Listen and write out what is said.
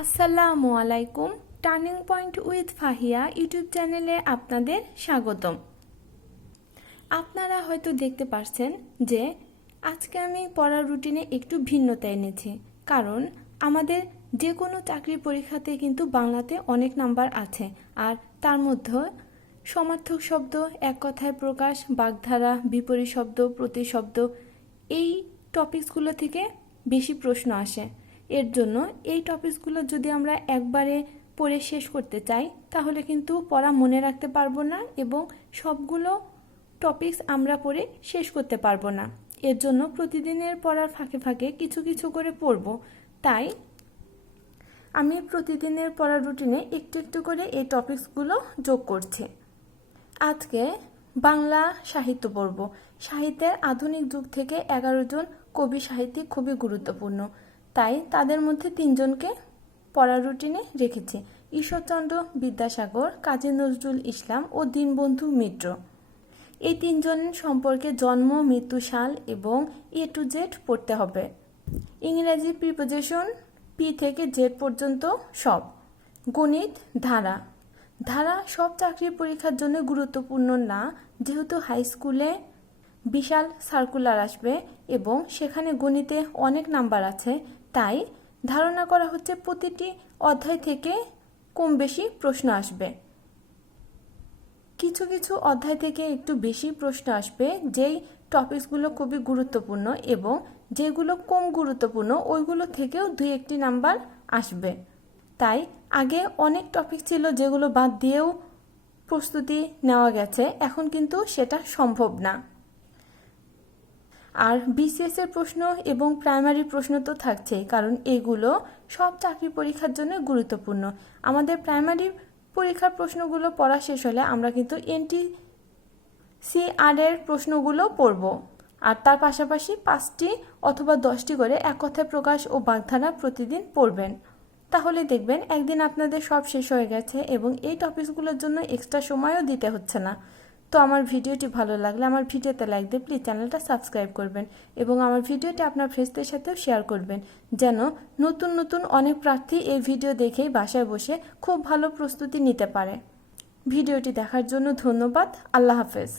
আসসালামু আলাইকুম। Turning point with Fahia YouTube চ্যানেলে আপনাদের স্বাগতম। আপনারা হয়তো দেখতে পাচ্ছেন যে আজকে আমি পড়ার রুটিনে একটু ভিন্নতা এনেছি, কারণ আমাদের যে কোনো চাকরি পরীক্ষাতে কিন্তু বাংলাতে অনেক নাম্বার আছে, আর তার মধ্যে সমার্থক শব্দ, এক কথায় প্রকাশ, বাগধারা, বিপরীত শব্দ, প্রতিশব্দ, এই টপিকসগুলো থেকে বেশি প্রশ্ন আসে। এর জন্য এই টপিকসগুলো যদি আমরা একবারে পড়ে শেষ করতে চাই তাহলে কিন্তু পড়া মনে রাখতে পারবো না এবং সবগুলো টপিকস আমরা পড়ে শেষ করতে পারবো না। এর জন্য প্রতিদিনের পড়ার ফাঁকে ফাঁকে কিছু কিছু করে পড়ব। তাই আমি প্রতিদিনের পড়ার রুটিনে একটু একটু করে এই টপিকসগুলো যোগ করছি। আজকে বাংলা সাহিত্য পড়ব। সাহিত্যের আধুনিক যুগ থেকে 11 জন কবি সাহিত্যিক খুবই গুরুত্বপূর্ণ, তাই তাদের মধ্যে 3 জনকে পড়ার রুটিনে রেখেছি: ঈশ্বরচন্দ্র বিদ্যাসাগর, কাজী নজরুল ইসলাম ও দীনবন্ধু মিত্র। এই 3 জন সম্পর্কে জন্ম, মৃত্যু, সাল এবং A to Z পড়তে হবে। ইংরেজি প্রিপোজিশন P থেকে Z পর্যন্ত সব। গণিত, ধারা। ধারা সব চাকরির পরীক্ষার জন্য গুরুত্বপূর্ণ না, যেহেতু হাই স্কুলে বিশাল সার্কুলার আসবে এবং সেখানে গণিতে অনেক নাম্বার আছে, তাই ধারণা করা হচ্ছে প্রতিটি অধ্যায় থেকে কম বেশি প্রশ্ন আসবে। কিছু কিছু অধ্যায় থেকে একটু বেশি প্রশ্ন আসবে যেই টপিকসগুলো খুবই গুরুত্বপূর্ণ, এবং যেগুলো কম গুরুত্বপূর্ণ ওইগুলো থেকেও 2-1টি নাম্বার আসবে। তাই আগে অনেক টপিক ছিল যেগুলো বাদ দিয়েও প্রস্তুতি নেওয়া গেছে, এখন কিন্তু সেটা সম্ভব না। আর বিসিএস এর প্রশ্ন এবং প্রাইমারি প্রশ্ন তো থাকছেই, কারণ এগুলো সব চাকরি পরীক্ষার জন্য গুরুত্বপূর্ণ। আমাদের প্রাইমারি পরীক্ষার প্রশ্নগুলো পড়া শেষ হলে আমরা কিন্তু NTCR এর প্রশ্নগুলো পড়ব, আর তার পাশাপাশি 5টি অথবা 10টি করে এক কথায় প্রকাশ ও বাগধারা প্রতিদিন পড়বেন। তাহলে দেখবেন একদিন আপনাদের সব শেষ হয়ে গেছে এবং এই টপিকসগুলোর জন্য এক্সট্রা সময়ও দিতে হচ্ছে না। তো আমার ভিডিওটি ভালো লাগলে আমার ভিডিওতে লাইক দিয়ে প্লিজ চ্যানেলটা সাবস্ক্রাইব করবেন এবং আমার ভিডিওটি আপনার ফ্রেন্ডসদের সাথেও শেয়ার করবেন, যেন নতুন নতুন অনেক প্রার্থী এই ভিডিও দেখেই বাসায় বসে খুব ভালো প্রস্তুতি নিতে পারে। ভিডিওটি দেখার জন্য ধন্যবাদ। আল্লাহ হাফেজ।